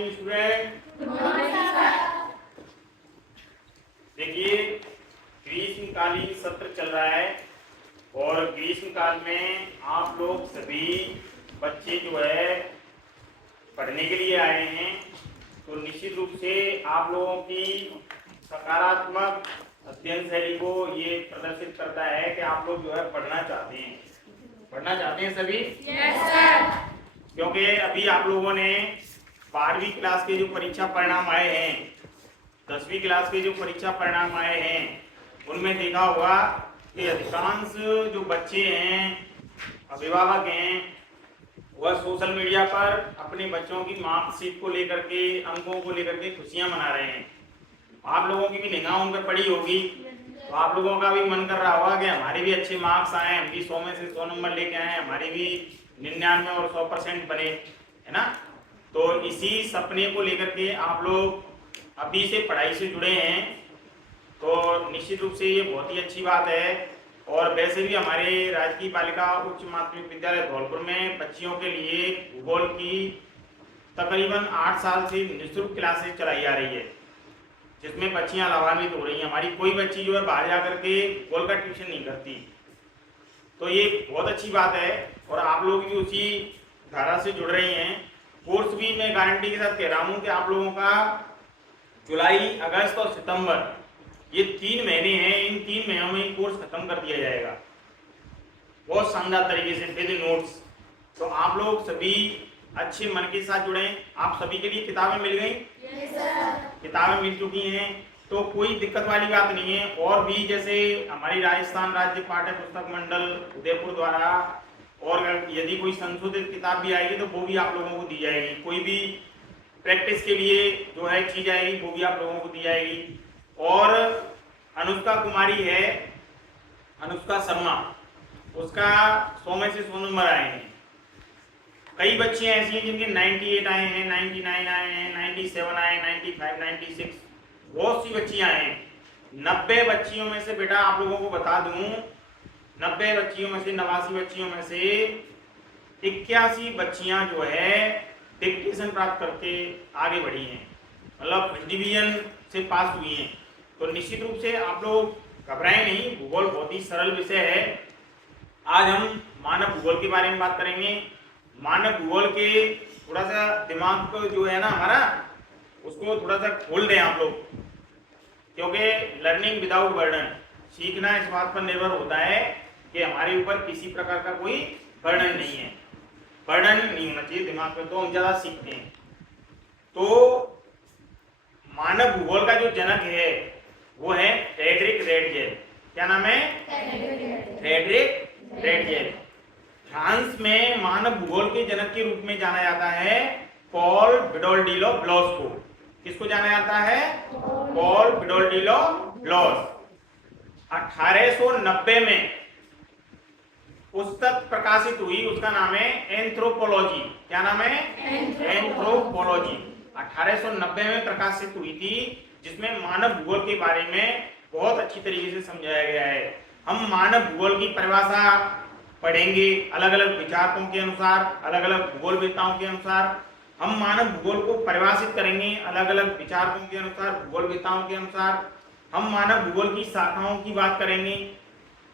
Morning student. देखिए ग्रीष्मकालीन सत्र चल रहा है और ग्रीष्मकाल में आप लोग सभी बच्चे जो है पढ़ने के लिए आए हैं, तो निश्चित रूप से आप लोगों की सकारात्मक अध्ययन शैली को ये प्रदर्शित करता है कि आप लोग जो है पढ़ना चाहते हैं सभी। Yes sir. क्योंकि अभी आप लोगों ने 12वीं क्लास के जो परीक्षा परिणाम आए हैं, 10वीं क्लास के जो परीक्षा परिणाम आए हैं, उनमें देखा होगा कि अधिकांश जो बच्चे हैं, अभिभावक हैं, वह सोशल मीडिया पर अपने बच्चों की मार्कशीट को लेकर के, अंकों को लेकर के खुशियां मना रहे हैं। आप लोगों की भी निगाह उन पर पड़ी होगी, तो आप लोगों का भी मन कर रहा होगा कि हमारे भी अच्छे मार्क्स आए, हम भी 100 में से 100 नंबर लेके आए, हमारे भी 99 और 100% बने, है ना। तो इसी सपने को लेकर के आप लोग अभी से पढ़ाई से जुड़े हैं, तो निश्चित रूप से ये बहुत ही अच्छी बात है। और वैसे भी हमारे राजकीय बालिका उच्च माध्यमिक विद्यालय धौलपुर में बच्चियों के लिए भूगोल की तकरीबन 8 साल से निःशुल्क क्लासेस चलाई जा रही है, जिसमें बच्चियां लाभान्वित हो रही हैं। हमारी कोई बच्ची जो है बाहर जाकर के भूगोल का ट्यूशन नहीं करती, तो ये बहुत अच्छी बात है और आप लोग भी उसी धारा से जुड़ रहे हैं। कोर्स भी मैं गारंटी के साथ कह रहा हूँ कि आप लोगों का जुलाई, अगस्त और सितंबर, ये 3 महीने हैं, इन 3 महीनों में कोर्स खत्म कर दिया जाएगा बहुत शानदार तरीके से विद नोट्स। तो आप लोग सभी अच्छे मन के साथ जुड़े। आप सभी के लिए किताबें मिल गई? Yes sir. किताबें मिल चुकी हैं, तो कोई दिक्कत वाली बात नहीं है। और भी जैसे हमारी राजस्थान राज्य पाठ्य पुस्तक मंडल उदयपुर द्वारा और यदि कोई संशोधित किताब भी आएगी तो वो भी आप लोगों को दी जाएगी। कोई भी प्रैक्टिस के लिए जो है चीज आएगी वो भी आप लोगों को दी जाएगी। और अनुष्का कुमारी है, अनुष्का शर्मा, उसका 100 में से 100 नंबर आए हैं। कई बच्चियां ऐसी हैं जिनके 98 आए हैं, 99 आए हैं, 97 आए, 95, 96, बहुत सी बच्चियां हैं। 90 बच्चियों में से बेटा आप लोगों को बता दूं, 90 बच्चियों में से, 89 बच्चियों में से 81 बच्चियां जो है डिक्टेशन प्राप्त करके आगे बढ़ी हैं, मतलब डिवीजन से पास हुई हैं। तो निश्चित रूप से आप लोग घबराएं नहीं, भूगोल बहुत ही सरल विषय है। आज हम मानव भूगोल के बारे में बात करेंगे। मानव भूगोल के थोड़ा सा दिमाग को जो है ना हमारा, उसको थोड़ा सा खोल दें आप लोग, क्योंकि लर्निंग विदाउट बर्डन, सीखना इस बात पर निर्भर होता है कि हमारे ऊपर किसी प्रकार का कोई बर्डन नहीं है, बर्डन नहीं होना चाहिए दिमाग पे, तो हम ज्यादा सीखते हैं। तो मानव भूगोल का जो जनक है वो है फ्रेडरिक रेडजेल। क्या नाम है? Friedrich Ratzel. फ्रांस में मानव भूगोल के जनक के रूप में जाना जाता है पॉल बिडोल्डिलो ब्लॉस को। किसको जाना जाता है? पॉल बिडोल्डिलो ब्लॉस। 1890 में पुस्तक प्रकाशित हुई, उसका नाम है एंथ्रोपोलॉजी। क्या नाम है? एंथ्रोपोलॉजी। 1890 में प्रकाशित हुई थी, जिसमें मानव भूगोल के बारे में बहुत अच्छी तरीके से समझाया गया है। हम मानव भूगोल की परिभाषा पढ़ेंगे अलग अलग विचारकों के अनुसार, अलग अलग भूगोलवेत्ताओं के अनुसार। हम मानव भूगोल को परिभाषित करेंगे अलग अलग विचारकों के अनुसार, भूगोलवेत्ताओं के अनुसार। हम मानव भूगोल की शाखाओं की बात करेंगे,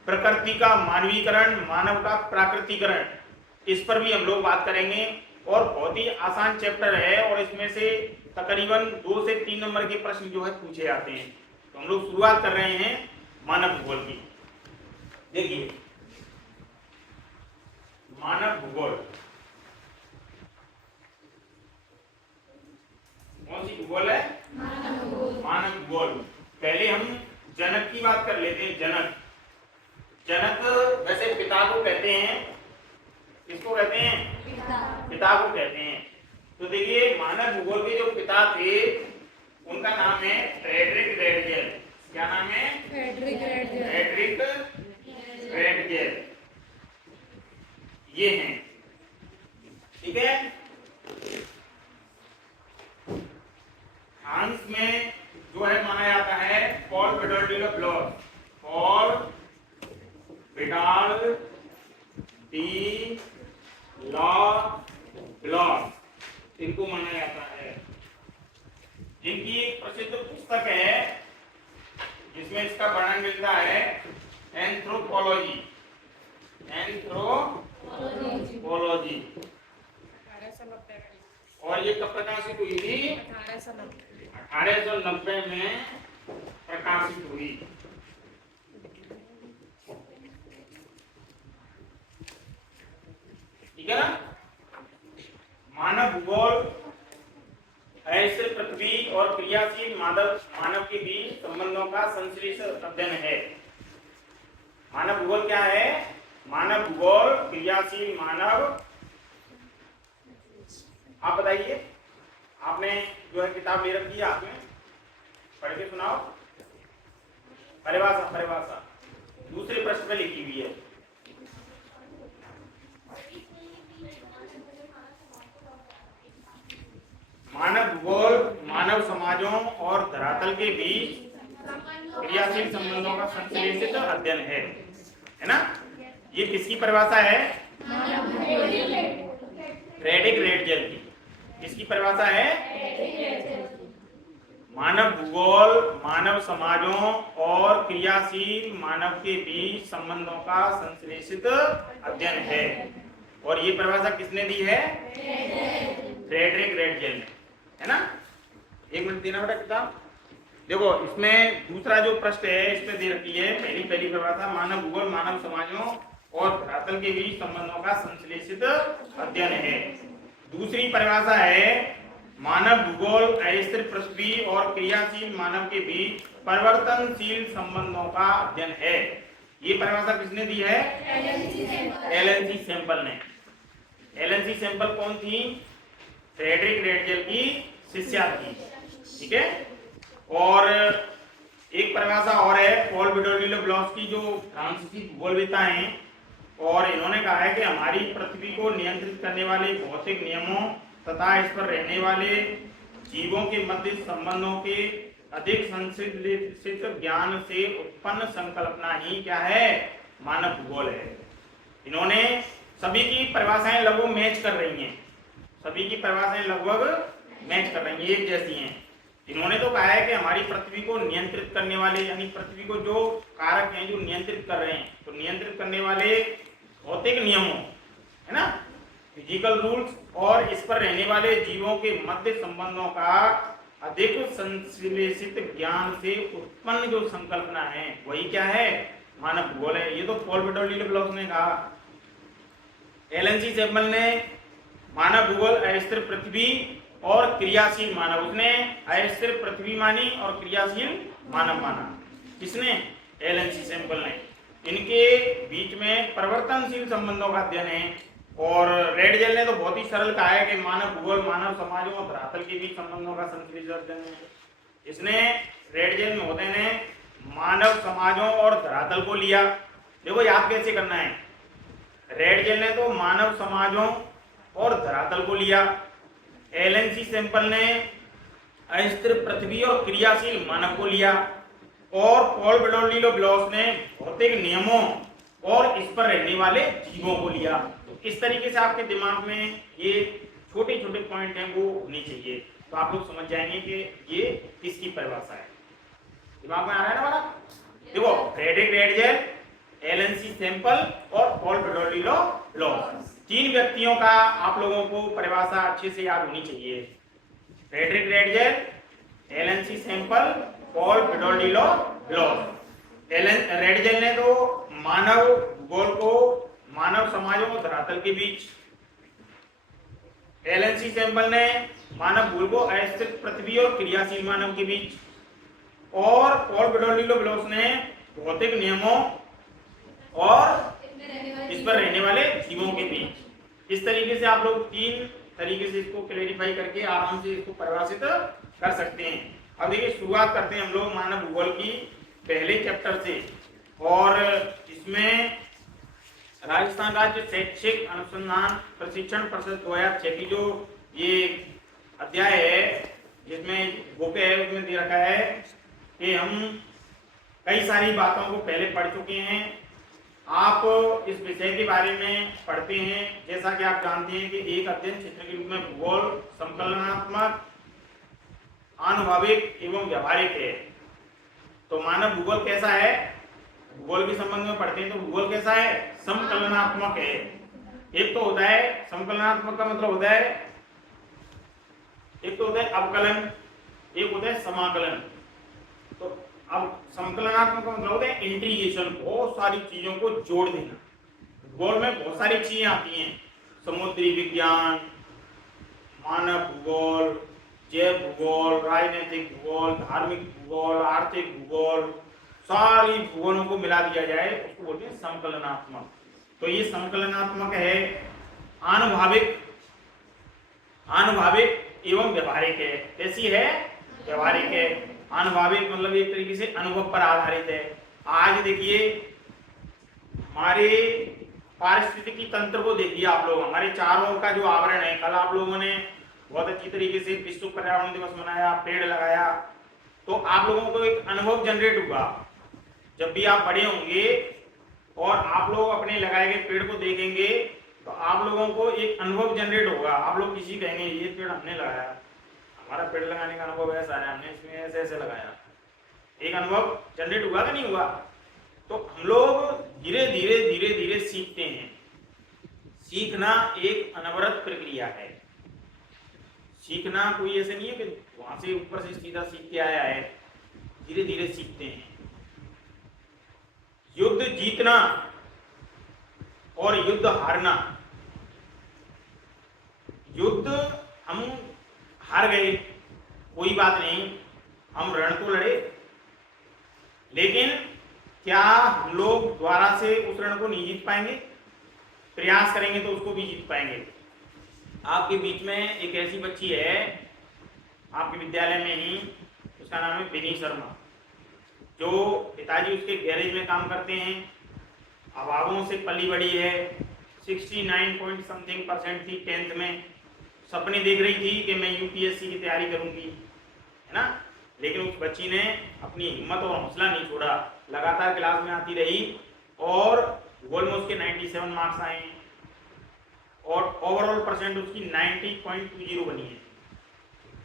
प्रकृति का मानवीकरण, मानव का प्राकृतिकरण, इस पर भी हम लोग बात करेंगे। और बहुत ही आसान चैप्टर है और इसमें से तकरीबन 2 से 3 नंबर के प्रश्न जो है पूछे जाते हैं। तो हम लोग शुरुआत कर रहे हैं मानव भूगोल की। देखिए मानव भूगोल, कौन सी भूगोल है? मानव भूगोल। पहले हम जनक की बात कर लेते हैं। जनक, जनक वैसे पिता को कहते हैं, किसको कहते हैं? पिता को कहते हैं। तो देखिए मानव भूगोल के जो पिता थे उनका नाम है फ्रेडरिक रेडजेल। क्या नाम है? Friedrich Ratzel. ये हैं, ठीक है। फ्रांस में जो है माना जाता है पॉल बिडोल्डिलो ब्लॉस, पॉल बिडाल्ड डी ला ब्लॉस, इनको माना जाता है। इनकी एक प्रसिद्ध पुस्तक है जिसमें इसका वर्णन मिलता है एंथ्रोपोलॉजी। एंथ्रोपोलॉजी। 1890 और ये कब प्रकाशित हुई थी? 1890 में प्रकाशित हुई। ठीक है ना। मानव भूगोल ऐसे पृथ्वी और क्रियाशील मानव के बीच संबंधों का संश्लेषित अध्ययन है। मानव भूगोल क्या है? मानव भूगोल क्रियाशील मानव। आप बताइए, आपने जो है किताब ले रखी है, आपने पढ़ के सुनाओ। परिभाषा दूसरे पृष्ठ पे लिखी हुई है। मानव भूगोल मानव समाजों और धरातल के बीच क्रियाशील संबंधों का संश्लेषित अध्ययन है ना। ये किसकी परिभाषा है? फ्रेडरिक रेटजेल की। किसकी परिभाषा है? मानव भूगोल मानव समाजों और क्रियाशील मानव के बीच संबंधों का संश्लेषित अध्ययन है। और ये परिभाषा किसने दी है? फ्रेडरिक रेटजेल ने, है ना। एक मिनट देना बेटा किताब। देखो इसमें दूसरा जो प्रश्न है इसमें दे रखी है पहली परिभाषा, मानव भूगोल मानव समाजों और धरातल के बीच संबंधों का संश्लेषित अध्ययन है। दूसरी परिभाषा है मानव भूगोल अस्थिर पृथ्वी और क्रियाशील मानव के बीच परिवर्तनशील संबंधों का अध्ययन है। ये परिभाषा किसने दी है? एलन सैंपल ने। एलन सैंपल कौन थी? फ्रेडरिक रेटजेल की शिष्या थी। ठीक है। और एक परिभाषा और है पॉल विडोलिलो-ब्लॉस जो फ्रांसीसी भूगोलवेत्ता हैं, और इन्होंने कहा है कि हमारी पृथ्वी को नियंत्रित करने वाले भौतिक नियमों तथा इस पर रहने वाले जीवों के मध्य संबंधों के अधिक संश्लेषित ज्ञान से उत्पन्न संकल्पना ही क्या है? मानव भूगोल है। इन्होंने सभी की परिभाषाएं लगभग मैच कर रही हैं। सभी की परिभाषाएं लगभग मैच कर रही हैं, एक जैसी हैं। इन्होंने तो कहा है कि हमारी पृथ्वी को नियंत्रित करने वाले, यानी पृथ्वी को जो कारक हैं जो नियंत्रित कर रहे हैं, तो नियंत्रित करने वाले भौतिक नियमों, है ना, फिजिकल रूल्स, और इस पर रहने वाले जीवों के मध्य संबंधों का अधिक संश्लेषित ज्ञान से उत्पन्न जो संकल्पना है वही क्या है? मानव भूगोल है। ये तो पॉल विडोलिलो-ब्लॉस ने कहा। एलन सैंपल ने मानव भूगोल अस्थिर पृथ्वी और क्रियाशील मानव, उसने अस्थिर पृथ्वी मानी और क्रियाशील मानव माना। किसने? एलन सैंपल ने। इनके बीच में परिवर्तनशील संबंधों का अध्ययन है। और रेटजेल ने तो बहुत ही सरल कहा है कि मानव भूगोल मानव समाजों और धरातल के बीच संबंधों का संश्लेषित अध्ययन है। इसने रेटजेल महोदय ने मानव समाजों और धरातल को लिया। देखो याद कैसे करना है। रेटजेल ने तो मानव समाजों और धरातल को लिया। एलन सैंपल ने अस्थिर पृथ्वी और क्रियाशील मानव को लिया। और पॉल विडोलिलो-ब्लॉस ने भौतिक नियमों और इस पर रहने वाले जीवों को लिया। तो इस तरीके से आपके दिमाग में ये छोटे छोटे पॉइंट हैं वो होने चाहिए, तो आप लोग समझ जाएंगे कि ये किसकी परिभाषा है। दिमाग में आ रहा है ना वाला? देखो फ्रेडरिक रेटजेल, एलन सैंपल और पॉल विडोलिलो-ब्लॉस, तीन व्यक्तियों का आप लोगों को परिभाषा अच्छे से याद होनी चाहिए। Frederick Ratzel, Ellen Semple, Paul Vidal de la Blache. Ratzel ने तो मानव भूगोल को मानव समाजों और धरातल के बीच, एलन सैंपल ने मानव भूगोल को अस्थिर पृथ्वी और क्रियाशील मानव के बीच, और पॉल विडोलिलो-ब्लॉस ने भौतिक नियमों और इस पर रहने वाले जीवों के बीच। इस तरीके से आप लोग तीन तरीके से इसको क्लेरिफाई करके आराम से इसको परिभाषित कर सकते हैं। अब देखिए शुरुआत करते हैं हम लोग मानव भूगोल की पहले चैप्टर से, और इसमें राजस्थान राज्य शैक्षिक अनुसंधान प्रशिक्षण परिषद 2006 की जो ये अध्याय है जिसमें बुक है उसमें दे रखा है कि हम कई सारी बातों को पहले पढ़ चुके हैं। आप इस विषय के बारे में पढ़ते हैं, जैसा कि आप जानते हैं कि एक अध्ययन क्षेत्र के रूप में भूगोल संकलनात्मक आनुभाविक एवं व्यवहारिक है। तो मानव भूगोल कैसा है, भूगोल के संबंध में पढ़ते हैं तो भूगोल कैसा है, समकलनात्मक है। एक तो होता है समकलनात्मक का मतलब होता है, एक तो होता है अवकलन, एक होता है समाकलन। तो अब समकलनात्मक का मतलब होता है इंटीग्रेशन, बहुत सारी चीजों को जोड़ देना। भूगोल में बहुत सारी चीजें आती हैं, समुद्री विज्ञान, मानव भूगोल, जैव भूगोल, राजनीतिक भूगोल, धार्मिक भूगोल, आर्थिक भूगोल, सारी भूगोलों को मिला दिया जाए उसको बोलते हैं संकलनात्मक। तो ये संकलनात्मक है। आनुभाविक, आनुभाविक एवं व्यवहारिक है। कैसी है, व्यवहारिक है। आनुभाविक मतलब एक तरीके से अनुभव पर आधारित है। आज देखिए हमारे पारिस्थितिकी तंत्र को देखिए आप लोग, हमारे चारों ओर का जो आवरण है, कल आप लोगों ने बहुत अच्छी तरीके से विश्व पर्यावरण दिवस मनाया, पेड़ लगाया, तो आप लोगों को एक अनुभव जनरेट हुआ। जब भी आप बड़े होंगे और आप लोग अपने लगाए गए पेड़ को देखेंगे तो आप लोगों को एक अनुभव जनरेट होगा। आप लोग किसी कहेंगे ये पेड़ हमने लगाया, हमारा पेड़ लगाने का अनुभव ऐसा है, हमने इसमें ऐसे ऐसे लगाया, एक अनुभव जनरेट हुआ कि नहीं हुआ। तो हम लोग धीरे धीरे धीरे धीरे सीखते हैं। सीखना एक अनवरत प्रक्रिया है। सीखना कोई ऐसे नहीं है कि वहां से ऊपर से सीधा सीख के आया है, धीरे धीरे सीखते हैं। युद्ध जीतना और युद्ध हारना, युद्ध हम हार गए कोई बात नहीं, हम रण तो लड़े, लेकिन क्या हम लोग दोबारा से उस रण को नहीं जीत पाएंगे? प्रयास करेंगे तो उसको भी जीत पाएंगे। आपके बीच में एक ऐसी बच्ची है आपके विद्यालय में ही, उसका नाम है बिनी शर्मा, जो पिताजी उसके गैरेज में काम करते हैं, अभावों से पली बड़ी है, 69 पॉइंट समथिंग परसेंट थी 10th में, सपने देख रही थी कि मैं यूपीएससी की तैयारी करूंगी, है ना। लेकिन उस बच्ची ने अपनी हिम्मत और हौसला नहीं छोड़ा, लगातार क्लास में आती रही और भूगोल में उसके 97 मार्क्स आए और ओवरऑल परसेंट उसकी 90.20 बनी है,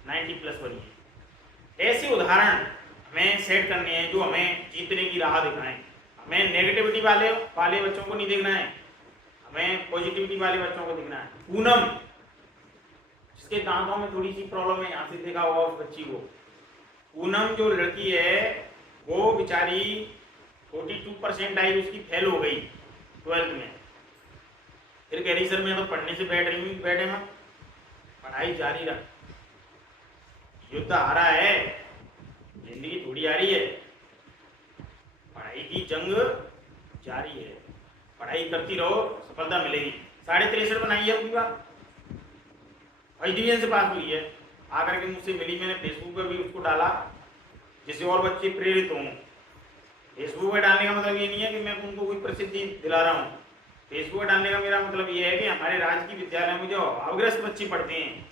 90 प्लस बनी है। ऐसे उदाहरण हमें सेट करने हैं जो हमें जीतने की राह दिखाएं। हमें नेगेटिविटी वाले बच्चों को नहीं देखना है, हमें पॉजिटिविटी वाले बच्चों को देखना है। पूनम, जिसके दांतों में थोड़ी सी प्रॉब्लम है, यहाँ से देखा होगा उस बच्ची को। पूनम जो लड़की है वो बेचारी 42% आई, उसकी फेल हो गई 12th में। फिर कह रही सर मैं तो पढ़ने से बैठ रही हूँ, बैठे मत, पढ़ाई जारी रख। युद्ध हारा है, जिंदगी थोड़ी आ रही है, पढ़ाई की जंग जारी है, पढ़ाई करती रहो, सफलता मिलेगी। 63.5 बनाई है अपनी बात, फर्स्ट डिवीजन से पास हुई है। आकर के मुझसे मिली, मैंने फेसबुक पे भी उसको डाला जिससे और बच्चे प्रेरित हों। फेसबुक पे डालने का मतलब ये नहीं है कि मैं उनको कोई प्रसिद्धि दिला रहा हूँ। फेसबुक पे डालने का मेरा मतलब ये है कि हमारे राज्य की विद्यालय में जो अभावग्रस्त बच्चे पढ़ते हैं,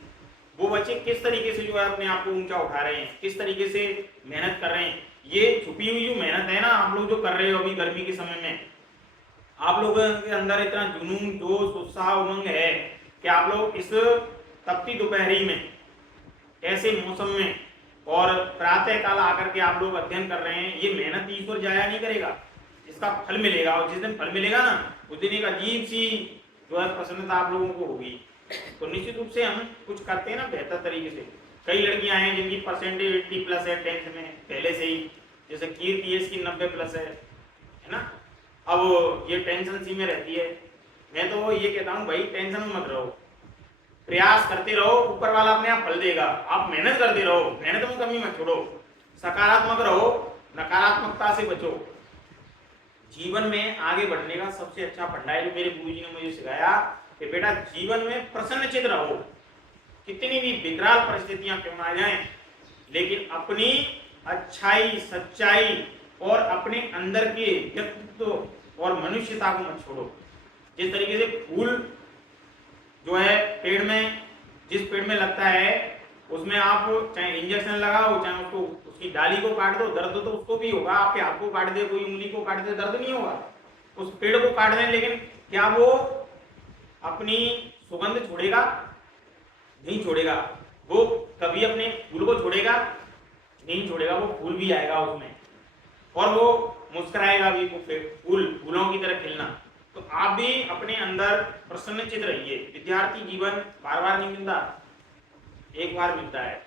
वो बच्चे किस तरीके से जो है अपने आप को ऊंचा उठा रहे हैं, किस तरीके से मेहनत कर रहे हैं। ये छुपी हुई जो मेहनत है ना, आप लोग जो कर रहे हो अभी गर्मी के समय में, आप लोगों के अंदर इतना जुनून, जोश, उत्साह, उमंग है कि आप लोग इस तपती दोपहरी में, ऐसे मौसम में और प्रातः काल आकर के आप लोग अध्ययन कर रहे हैं। ये मेहनत ईश्वर जाया नहीं करेगा, इसका फल मिलेगा। और जिस दिन फल मिलेगा ना, उस दिन एक अजीब सी जो है प्रसन्नता आप लोगों को होगी। तो निश्चित रूप से हम कुछ करते हैं ना बेहतर तरीके से। कई लड़कियां हैं जिनकी परसेंटेज 80 प्लस है 10th में पहले से ही, जैसे कीर्ति है, इसकी 90 प्लस है ना। अब ये टेंशन सी में रहती है। मैं तो ये कहता हूँ भाई टेंशन में मत रहो, प्रयास करते रहो, ऊपर वाला अपने आप फल देगा। आप मेहनत करते रहो, मेहनत में कमी मत छोड़ो, सकारात्मक रहो, नकारात्मकता से बचो। जीवन में आगे बढ़ने का सबसे अच्छा फंडा है जो मेरे गुरुजी ने मुझे सिखाया कि बेटा जीवन में प्रसन्नचित्त रहो, कितनी भी विकराल परिस्थितियां क्यों ना आ जाएं, लेकिन अपनी अच्छाई, सच्चाई और अपने अंदर के व्यक्तित्व और मनुष्यता को मत छोड़ो। जिस तरीके से फूल जो है पेड़ में, जिस पेड़ में लगता है उसमें आप चाहे इंजेक्शन लगाओ, चाहे उसको उसकी डाली को काट दो, दर्द तो उसको भी होगा। आपके हाथ को काट दे, कोई उंगली को काट दे, दर्द नहीं होगा। उस पेड़ को काट दें, लेकिन क्या वो अपनी सुगंध छोड़ेगा? नहीं छोड़ेगा। वो कभी अपने फूल को छोड़ेगा नहीं, छोड़ेगा, वो फूल भी आएगा उसमें और वो मुस्कुराएगा भी, वो फूलों की तरह खिलना। तो आप भी अपने अंदर प्रसन्नचित्त रहिए। विद्यार्थी जीवन बार बार नहीं मिलता, एक बार मिलता है।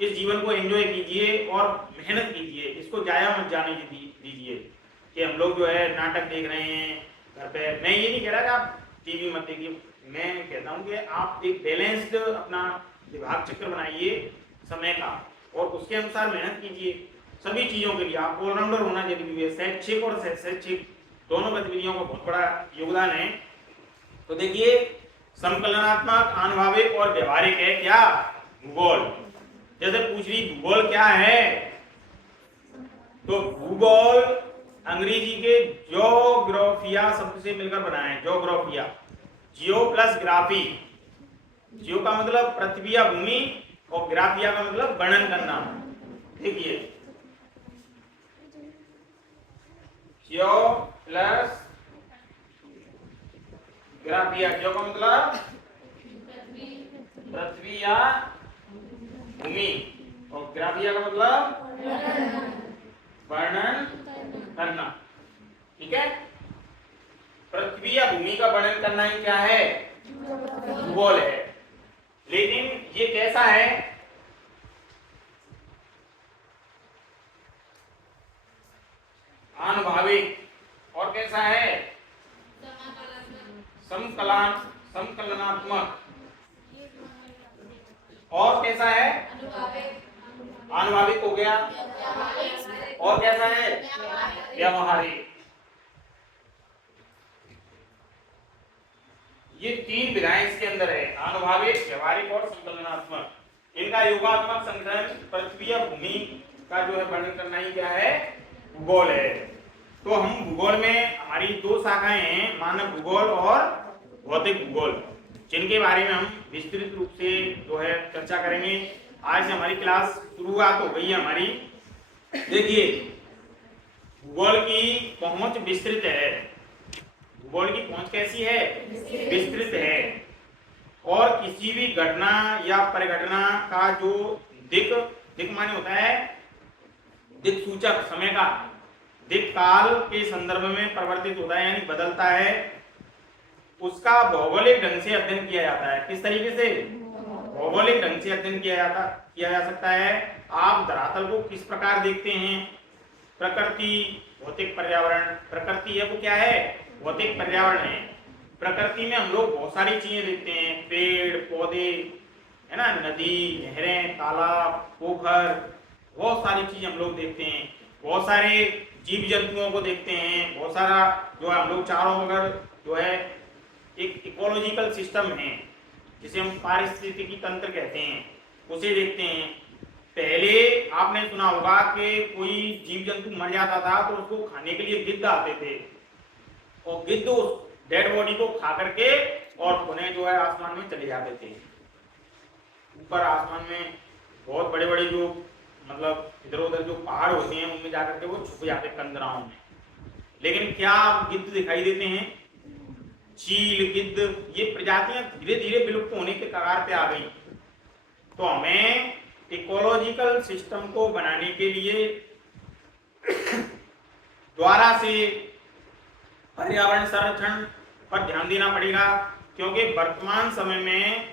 इस जीवन को एंजॉय कीजिए और मेहनत कीजिए, इसको जाया मत जाने दीजिए कि हम लोग जो है नाटक देख रहे हैं घर पे। मैं ये नहीं कह रहा कि आप टीवी मत देखिए, मैं कहता हूँ कि आप एक बैलेंस्ड अपना दिमाग चक्र बनाइए समय का और उसके अनुसार मेहनत कीजिए। सभी चीजों के लिए आप ऑलराउंडर होना जरूरी है। शैक्षिक और शैक्षिक दोनों गतिविधियों का बहुत बड़ा योगदान है। तो देखिए, संकलनात्मक, आनुभाविक और व्यवहारिक है क्या? भूगोल। जैसे पूछ रही भूगोल क्या है, तो भूगोल अंग्रेजी के ज्योग्राफिया शब्द से मिलकर बना है। ज्योग्राफिया, जियो प्लस ग्राफी। जियो का मतलब पृथ्वी या भूमि और ग्राफिया का मतलब वर्णन करना। देखिए, जियो प्लस ग्राफिया। जियो का मतलब पृथ्वी या भूमि और ग्राफिया का मतलब वर्णन करना। ठीक है, पृथ्वी या भूमि का वर्णन करना ही क्या है? भूगोल है। लेकिन ये कैसा है? आनुभाविक। और कैसा है? संकलनात्मक। और कैसा है? आनुभाविक हो गया। और कैसा है? व्यवहारिक। ये तीन विधाएं इसके अंदर है, आनुभाविक, व्यवहारिक और संकलनात्मक। इनका योगात्मक संगठन पृथ्वी या भूमि का जो है वर्णन करना ही क्या है? भूगोल है। तो हम भूगोल में हमारी दो शाखाएं हैं, मानव भूगोल और भौतिक भूगोल, जिनके बारे में हम विस्तृत रूप से जो है चर्चा करेंगे। आज से हमारी क्लास शुरुआत हो गई है हमारी। देखिए, भूगोल की पहुंच विस्तृत है। भूगोल की पहुंच कैसी है? विस्तृत है। और किसी भी घटना या परिघटना का जो दिक माने होता है दिक सूचक, समय का दिक काल के संदर्भ में परिवर्तित होता है, यानी बदलता है, उसका भौगोलिक ढंग से अध्ययन किया जाता है। किस तरीके से? भौगोलिक ढंग से अध्ययन किया जा सकता है। आप धरातल को किस प्रकार देखते हैं? प्रकृति, भौतिक, पर्यावरण। प्रकृति है वो क्या है? भौतिक पर्यावरण है। प्रकृति में हम लोग बहुत सारी चीजें देखते हैं, पेड़ पौधे, है ना, नदी, नहरें, तालाब, पोखर, बहुत सारी चीजें हम लोग देखते हैं। बहुत सारे जीव जंतुओं को देखते हैं। बहुत सारा जो है हम लोग चारों बगल जो है एक इकोलॉजिकल सिस्टम है, जिसे हम पारिस्थितिकी तंत्र कहते हैं, उसे देखते हैं। पहले आपने सुना होगा कि कोई जीव जंतु मर जाता था तो उसको खाने के लिए गिद्ध आते थे और गिद्ध उस डेड बॉडी को खा करके और पुनः जो है आसमान में चले जाते थे। ऊपर आसमान में बहुत बड़े बड़े जो मतलब इधर उधर जो पहाड़ होते हैं उनमें जाकर के वो छुप जाते कंदराओं में। लेकिन क्या गिद्ध दिखाई देते हैं? चील, गिद्ध, ये प्रजातियां धीरे धीरे विलुप्त होने के कगार पे आ गई। तो हमें इकोलॉजिकल सिस्टम को बनाने के लिए द्वारा से पर्यावरण संरक्षण पर ध्यान देना पड़ेगा, क्योंकि वर्तमान समय में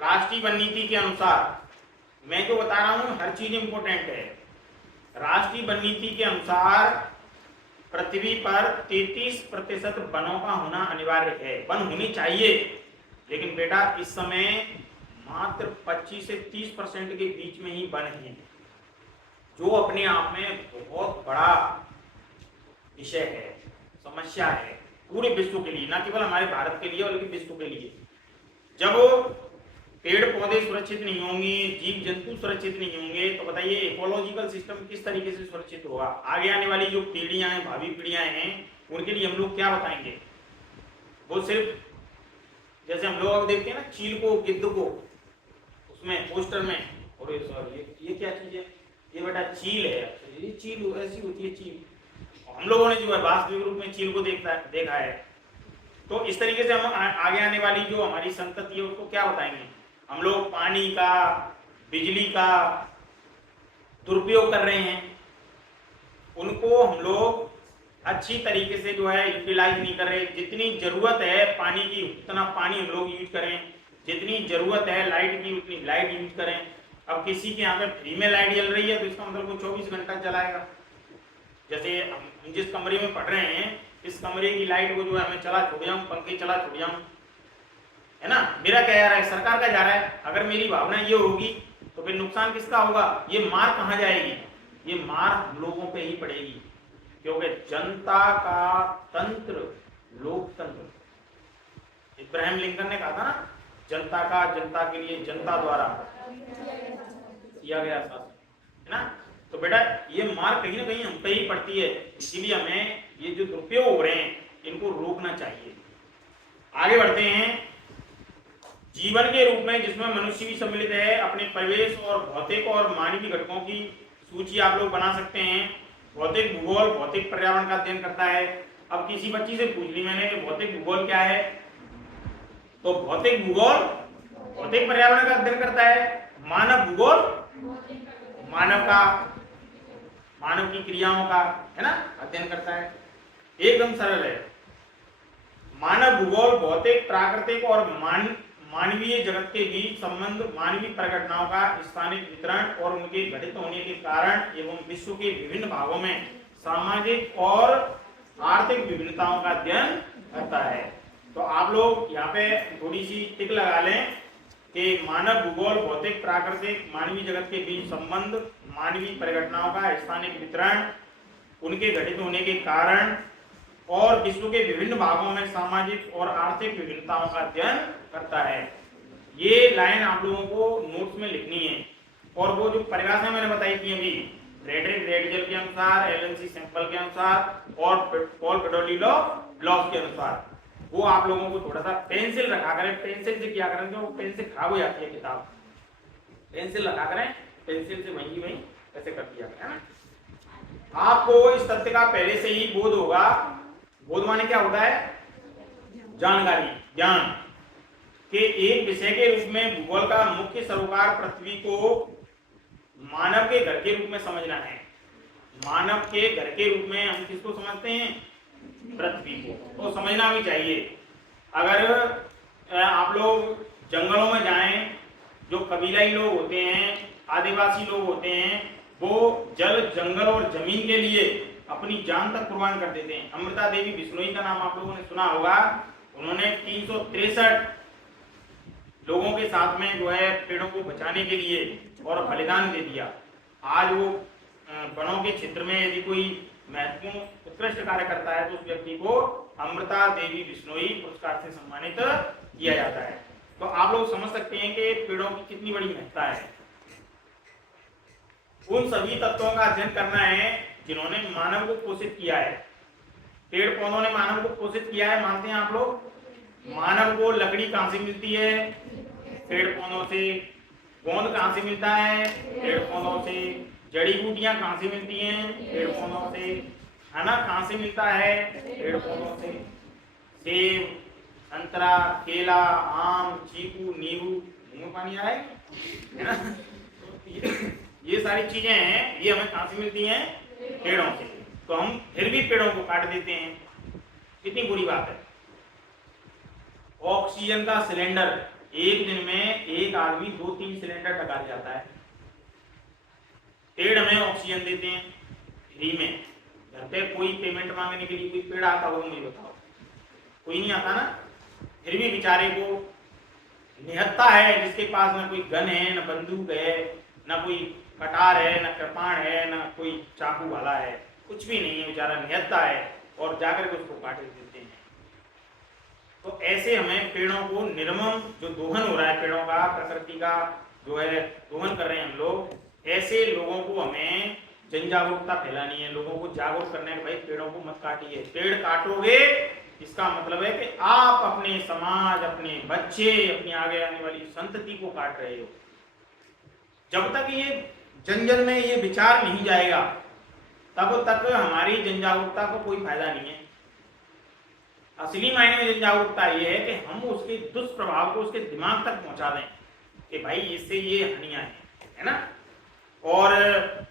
राष्ट्रीय वन नीति के अनुसार, मैं जो बता रहा हूं हर चीज इंपॉर्टेंट है। राष्ट्रीय वन नीति के अनुसार पृथ्वी पर 33% वनों का होना अनिवार्य है। वन होने चाहिए, लेकिन बेटा इस समय मात्र 25 से 30% के बीच में ही वन है, जो अपने आप में बहुत बड़ा विषय है, समस्या है पूरे विश्व के लिए, ना केवल हमारे भारत के लिए बल्कि विश्व के लिए। जब पेड़ पौधे सुरक्षित नहीं होंगे, जीव जंतु सुरक्षित नहीं होंगे, तो बताइए इकोलॉजिकल सिस्टम किस तरीके से सुरक्षित होगा? आगे आने वाली जो पीढ़ियां हैं, भावी पीढ़ियां हैं, उनके लिए हम लोग क्या बताएंगे? वो सिर्फ जैसे हम लोग देखते हैं ना चील को, गिद्ध को उसमें पोस्टर में, और ये क्या चीज है? ये बेटा चील है। ये चील ऐसी होती है चील। हम लोगों ने जो है वास्तविक रूप में चील को देखा है। तो इस तरीके से हम आगे आने वाली जो हमारी संतति है उसको क्या बताएंगे? हम लोग पानी का, बिजली का दुरुपयोग कर रहे हैं, उनको हम लोग अच्छी तरीके से जो है यूटिलाइज नहीं कर रहे। जितनी जरूरत है पानी की उतना पानी हम लोग यूज करें, जितनी जरूरत है लाइट की उतनी लाइट यूज करें। अब किसी के यहाँ पे फ्री में लाइट जल रही है तो इसका मतलब वो 24 घंटा चलाएगा। जैसे हम जिस कमरे में पढ़ रहे हैं इस कमरे की लाइट को जो है मैं चला छोड़ जाऊँ, पंखे चला छोड़ जाऊँ, है ना, मेरा क्या जा रहा है, सरकार का जा रहा है। अगर मेरी भावना ये होगी तो फिर नुकसान किसका होगा? ये मार कहाँ जाएगी? ये मार हम लोगों पे ही पड़ेगी, क्योंकि जनता का तंत्र लोकतंत्र, इब्राहिम लिंकन ने कहा था ना, जनता का, जनता के लिए, जनता द्वारा किया गया शासन, है ना। तो बेटा ये मार कहीं ना कहीं हम पे ही पड़ती है, इसीलिए हमें ये जो दुरुपयोग हो रहे हैं इनको रोकना चाहिए। आगे बढ़ते हैं। जीवन के रूप में जिसमें मनुष्य भी सम्मिलित है, अपने परिवेश और भौतिक और मानवीय घटकों की सूची आप लोग बना सकते हैं। भौतिक भूगोल भौतिक पर्यावरण का अध्ययन करता है। अब किसी बच्ची से पूछ ली मैंने कि भौतिक भूगोल क्या है, तो भौतिक भूगोल भौतिक पर्यावरण का अध्ययन करता है। मानव भूगोल मानव की क्रियाओं का, है ना, अध्ययन करता है। एकदम सरल है। मानव भूगोल भौतिक प्राकृतिक और मानवीय जगत के बीच संबंध, मानवीय प्रघटनाओं का स्थानिक वितरण और उनके घटित होने के कारण एवं विश्व के विभिन्न भागों में सामाजिक और आर्थिक विभिन्नताओं का अध्ययन करता है। तो आप लोग यहाँ पे थोड़ी सी टिक लगा लें कि मानव भूगोल भौतिक प्राकृतिक मानवीय जगत के बीच संबंध, मानवीय परिघटनाओं का स्थानिक वितरण, उनके घटित होने के कारण और विश्व के विभिन्न भागों में सामाजिक और आर्थिक विभिन्नताओं का अध्ययन करता है। ये लाइन आप लोगों को नोट्स में लिखनी है। और वो जो परिभाषा मैंने बताई थी अभी, फ्रेडरिक रेडजल के अनुसार, एलन सैंपल के अनुसार और पॉल पेडोलिलो ब्लॉक के अनुसार, वो आप लोगों को थोड़ा सा पेंसिल रखा करें। पेंसिल से क्या करें, तो पेंसिल खराब हो जाती है किताब, पेंसिल रखा करें, पेंसिल से वहीं वहीं ऐसे कर दिया करें, है ना। आपको इस तथ्य का पहले से ही बोध होगा। बोध माने क्या होता है? जानकारी, ज्ञान के एक विषय के रूप में भूगोल का मुख्य सरोकार पृथ्वी को मानव के घर के रूप में समझना है। मानव के घर के रूप में हम किसको समझते हैं? पृथ्वी को। तो समझना भी चाहिए। अगर आप लोग जंगलों में जाएं, जो कबीलाई लोग होते हैं, आदिवासी लोग होते हैं, वो जल, जंगल और जमीन के लिए अपनी जान तक कुर्बान कर देते हैं। अमृता देवी बिश्नोई का नाम आप लोगों ने सुना होगा। उन्होंने 363 लोगों के साथ में जो है पेड़ों को बचाने के लिए और बलिदान दे दिया। आज वो वनों के क्षेत्र में यदि कोई महत्वपूर्ण उत्कृष्ट कार्य करता है तो उस व्यक्ति को अमृता देवी बिश्नोई पुरस्कार से सम्मानित किया जाता है। तो आप लोग समझ सकते हैं कि पेड़ों की कितनी बड़ी महत्ता है। उन सभी तत्वों का अध्ययन करना है जिन्होंने मानव को पोषित किया है। पेड़ पौधों ने मानव को पोषित किया है, मानते हैं आप लोग? मानव को लकड़ी कहाँ से मिलती है? पेड़ पौधों से। गोंद कहाँ से मिलता है? पेड़ पौधों से। जड़ी बूटियां कहाँ से मिलती हैं? पेड़ पौधों से। खाना कहाँ से मिलता है? पेड़ पौधों से। सेब, संतरा, केला, आम, चीकू, नींबू, मुंह में पानी आए, है ना। ये सारी चीजें हैं, ये हमें कहाँ से मिलती हैं? पेड़ों से। तो हम फिर भी पेड़ों को काट देते हैं, कितनी बुरी बात है। ऑक्सीजन का सिलेंडर, एक दिन में एक आदमी 2-3 सिलेंडर लगा जाता है। पेड़ हमें ऑक्सीजन देते हैं फ्री में। घर पे कोई पेमेंट मांगने के लिए कोई पेड़ आता होगा मुझे बताओ? कोई नहीं आता ना। फिर भी बेचारे को निहत्ता है, जिसके पास न कोई गन है, न बंदूक है, न कोई कटार है, न कृपाण है, न कोई चाकू वाला है, कुछ भी नहीं है, बेचारा निहत्ता है और जाकर के उसको काट देते हैं। तो ऐसे हमें पेड़ों को निर्मम जो दोहन हो रहा है पेड़ों का, प्रकृति का जो है दोहन कर रहे हैं हम लोग, ऐसे लोगों को हमें जन जागरूकता फैलानी है, लोगों को जागरूक करने के, भाई पेड़ों को मत काटिए। पेड़ काटोगे इसका मतलब है कि आप अपने समाज, अपने बच्चे, अपनी आगे आने वाली संतति को काट रहे हो। जब तक ये जन जन में ये विचार नहीं जाएगा तब तक हमारी जन जागरूकता को कोई फायदा नहीं है। असली मायने में जन जागरूकता ये है कि हम उसके दुष्प्रभाव को उसके दिमाग तक पहुंचा दें कि भाई इससे ये हानियां हैं। है ना। और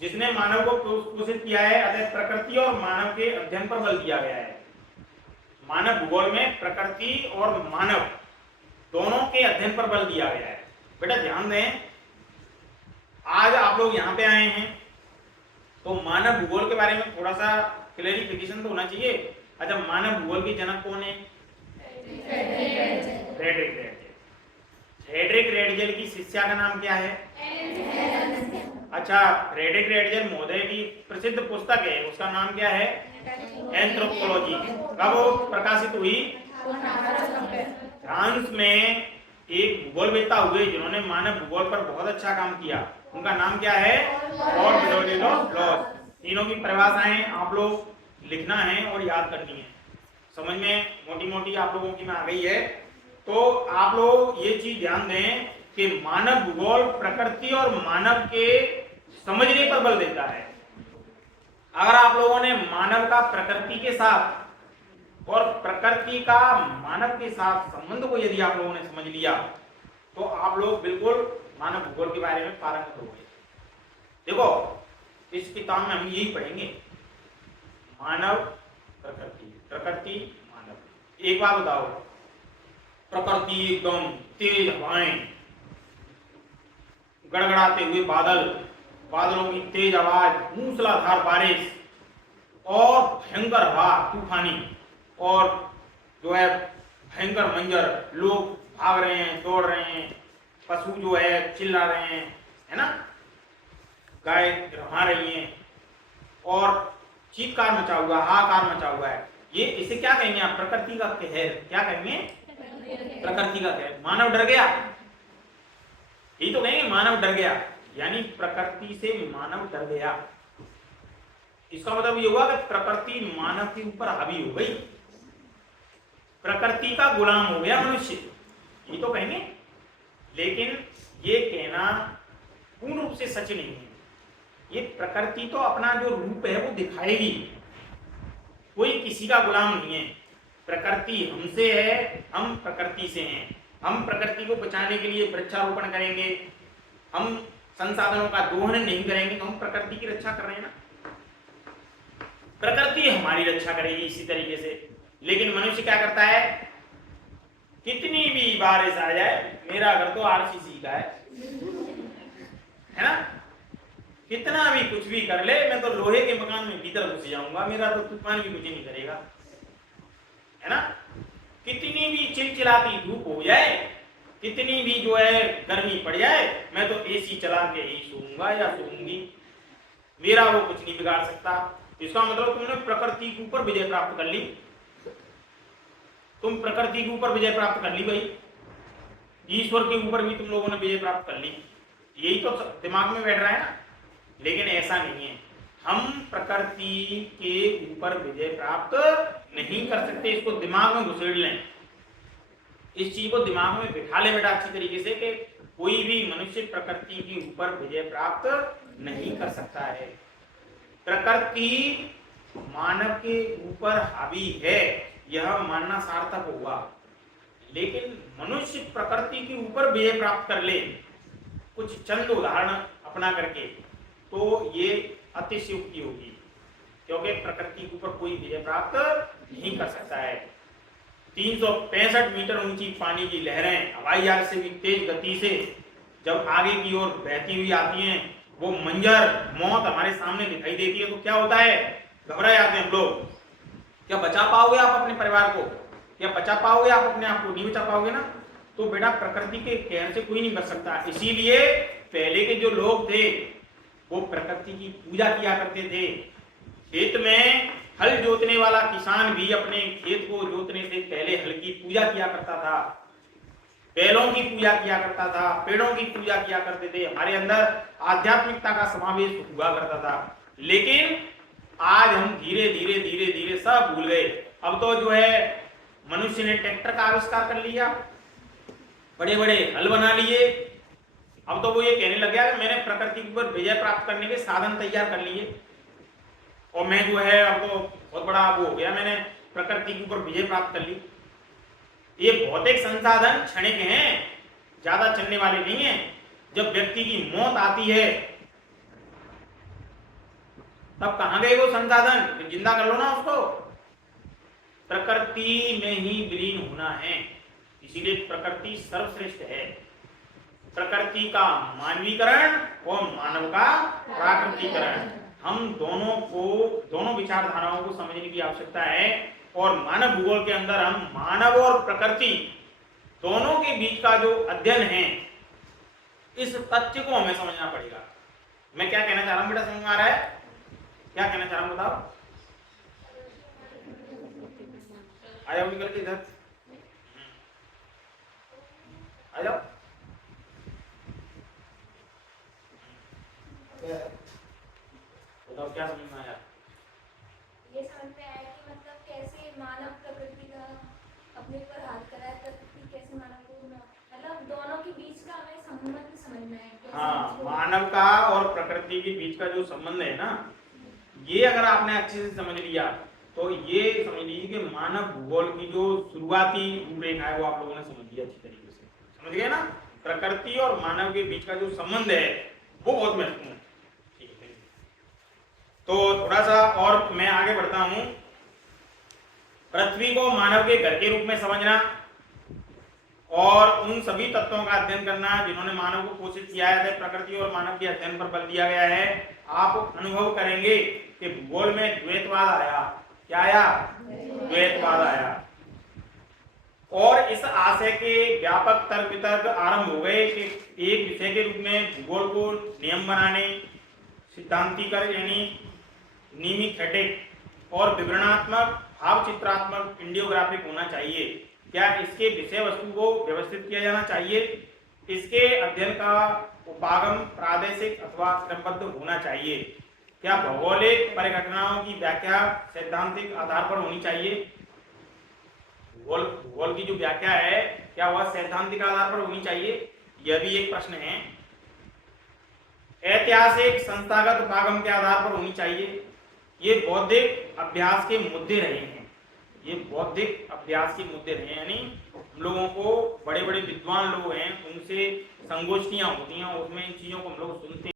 जिसने मानव को पोषित किया है, अतः प्रकृति और मानव के अध्ययन पर बल दिया गया है। मानव भूगोल में प्रकृति और मानव दोनों के अध्ययन पर बल दिया गया है। बेटा ध्यान दें, आज आप लोग यहाँ पे आए हैं तो मानव भूगोल के बारे में थोड़ा सा क्लेरिफिकेशन तो होना चाहिए। अच्छा, मानव भूगोल के जनक कौन है? Friedrich Ratzel. फ्रेडरिक रेडजेल की शिष्या का नाम क्या है? अच्छा, फ्रेडरिक रेडजेल महोदय की प्रसिद्ध पुस्तक है, उसका नाम क्या है? एंथ्रोपोलॉजी। कब प्रकाशित हुई? फ्रांस में एक भूगोलवेत्ता हुए जिन्होंने मानव भूगोल पर बहुत अच्छा काम किया, उनका नाम क्या है? और ब्लॉस। तीनों की परिभाषाएं आप लोग लिखना है और याद करनी है। समझ में मोटी मोटी आप लोगों की में आ गई है। तो आप लोग ये चीज ध्यान दें कि मानव भूगोल प्रकृति और मानव के समझने पर बल देता है। अगर आप लोगों ने मानव का प्रकृति के साथ और प्रकृति का मानव के साथ संबंध को यदि आप लोगों ने समझ लिया तो आप लोग बिल्कुल मानव भूगोल के बारे में पारंगत हो गए। देखो, इस किताब में हम यही पढ़ेंगे, मानव प्रकृति, प्रकृति मानव। एक बात बताओ, प्रकृति एकदम तेज हवाएं, गड़गड़ाते हुए बादल, बादलों की तेज आवाज, मूसलाधार बारिश और भयंकर हवा तूफानी, और जो है भयंकर मंजर, लोग भाग रहे हैं, दौड़ रहे हैं, पशु जो है चिल्ला रहे हैं, है ना, गाय रहा रही हैं और चीत्कार मचा हुआ, हाहाकार मचा हुआ है। ये इसे क्या कहेंगे आप? प्रकृति का कहर। क्या कहेंगे? प्रकृति का कहर। मानव डर गया, यही तो कहेंगे, मानव डर गया, यानी प्रकृति से मानव डर गया। इसका मतलब ये हुआ कि प्रकृति मानव के ऊपर हावी हो गई, प्रकृति का गुलाम हो गया मनुष्य, ये तो कहेंगे। लेकिन ये कहना पूर्ण रूप से सच नहीं है। ये प्रकृति तो अपना जो रूप है वो दिखाएगी, कोई किसी का गुलाम नहीं है। प्रकृति हमसे है, हम प्रकृति से हैं। हम प्रकृति को बचाने के लिए वृक्षारोपण करेंगे, हम संसाधनों का दोहन नहीं करेंगे, तो हम प्रकृति की रक्षा कर रहे हैं ना। प्रकृति हमारी रक्षा करेगी इसी तरीके से। लेकिन मनुष्य क्या करता है? कितनी भी बारिश आ जाए, मेरा घर तो आरसीसी का है ना, कितना भी कुछ भी कर ले, मैं तो लोहे के मकान में भीतर घुस जाऊंगा, मेरा तो तूफान भी कुछ नहीं करेगा, है ना। कितनी भी चिलचिलाती धूप हो जाए, कितनी भी जो है गर्मी पड़ जाए, मैं तो एसी चला के ही सोऊंगा या सोऊंगी, मेरा वो कुछ नहीं बिगाड़ सकता। इसका मतलब तुमने प्रकृति के ऊपर विजय प्राप्त कर ली, तुम प्रकृति के ऊपर विजय प्राप्त कर ली भाई, ईश्वर के ऊपर भी तुम लोगों ने विजय प्राप्त कर ली। यही तो दिमाग में बैठ रहा है ना। लेकिन ऐसा नहीं है, हम प्रकृति के ऊपर विजय प्राप्त नहीं कर सकते। इसको दिमाग में घुसेड़ लें, इस चीज को दिमाग में बिठा ले बेटा अच्छी तरीके से, कि कोई भी मनुष्य प्रकृति के ऊपर विजय प्राप्त नहीं कर सकता है। प्रकृति मानव के ऊपर हावी है, यह मानना सार्थक होगा। लेकिन मनुष्य प्रकृति के ऊपर विजय प्राप्त कर ले कुछ चंद उदाहरण अपना करके, तो ये अतिशयोक्ति होगी, क्योंकि प्रकृति के ऊपर कोई विजय प्राप्त नहीं कर सकता है। 365 मीटर ऊंची पानी की लहरें हवाई जहाज से भी तेज गति से जब आगे की ओर बहती हुई आती हैं, वो मंजर, मौत हमारे सामने दिखाई देती है, तो क्या होता है? घबरा जाते हैं लोग। क्या बचा पाओगे आप अपने परिवार को? क्या बचा पाओगे आप अपने आप को? नहीं बचा पाओगे ना। तो बेटा प्रकृति के कहर से कोई नहीं कर सकता। इसीलिए पहले के जो लोग थे वो प्रकृति की पूजा किया करते थे। खेत में हल जोतने वाला किसान भी अपने खेत को जोतने से पहले हल की पूजा किया करता था, बैलों की पूजा किया करता था, पेड़ों की पूजा किया करते थे। हमारे अंदर आध्यात्मिकता का समावेश हुआ करता था। लेकिन आज हम धीरे धीरे धीरे धीरे सब भूल गए। अब तो जो है मनुष्य ने ट्रैक्टर का आविष्कार कर लिया, बड़े बड़े हल बना लिए। अब तो वो ये कहने लग गया कि मैंने प्रकृति के ऊपर विजय प्राप्त करने के साधन तैयार कर लिए, और मैं जो है अब तो बहुत बड़ा वो हो गया, मैंने प्रकृति के ऊपर विजय प्राप्त कर ली। ये भौतिक संसाधन क्षणिक हैं, ज्यादा चलने वाले नहीं हैं। जब व्यक्ति की मौत आती है तब कहां गए वो संसाधन? तो जिंदा कर लो ना उसको। प्रकृति में ही विलीन होना है, इसीलिए प्रकृति सर्वश्रेष्ठ है। प्रकृति का मानवीकरण और मानव का प्राकृतिकरण, हम दोनों विचारधाराओं को समझने की आवश्यकता है। और मानव भूगोल के अंदर हम मानव और प्रकृति दोनों के बीच का जो अध्ययन है, इस तथ्य को हमें समझना पड़ेगा। मैं क्या कहना चाह रहा हूं बेटा, समझ में आ रहा है? क्या कहना चाह रहा हूं बताओ। आ जाओ निकल के इधर, आ जाओ। बताओ क्या समझ में आया? ये समझ में आया कि मतलब कैसे मानव प्रकृति का अपने ऊपर हाथ करा है, प्रकृति कैसे मानव को मतलब दोनों के बीच का हमें संबंध समझ में आया। हाँ, मानव का और प्रकृति के बीच का जो संबंध है ना, ये अगर आपने अच्छे से समझ लिया तो ये समझ लीजिए कि मानव भूगोल की जो शुरुआती रूपरेखा है वो आप लोगों ने समझ लिया अच्छी तरीके से। समझ गए ना? प्रकृति और मानव के बीच का जो संबंध है वो बहुत महत्वपूर्ण है। ठीक है, तो थोड़ा सा और मैं आगे बढ़ता हूं। पृथ्वी को मानव के घर के रूप में समझना और उन सभी तत्वों का अध्ययन करना जिन्होंने मानव को पोषित किया है, प्रकृति और मानव के अध्ययन पर बल दिया गया है। आप अनुभव करेंगे कि भूगोल में द्वैतवाद आया। क्या आया? द्वैतवाद आया। और इस आशय के व्यापक तर्क वितर्क आरंभ हो गए कि एक विषय के रूप में भूगोल को नियम बनाने, सिद्धांतिकर यानी निमिथेटिक और विवरणात्मक भाव चित्रात्मक इंडियोग्राफिक होना चाहिए। क्या इसके विषय वस्तु को व्यवस्थित किया जाना चाहिए? इसके अध्ययन का उपागम प्रादेशिक अथवा क्रमबद्ध होना चाहिए? क्या भौगोलिक परिघटनाओं की व्याख्या सैद्धांतिक आधार पर होनी चाहिए? भूगोल की जो व्याख्या है क्या वह सैद्धांतिक आधार पर होनी चाहिए? यह भी एक प्रश्न है। ऐतिहासिक संस्थागत उपागम के आधार पर होनी चाहिए? ये बौद्धिक अभ्यास के मुद्दे रहे हैं। ये बौद्धिक अभ्यास के मुद्दे रहे हैं, यानी हम लोगों को बड़े बड़े विद्वान लोग हैं उनसे संगोष्ठियां होती हैं, उसमें इन चीजों को हम लोग सुनते हैं।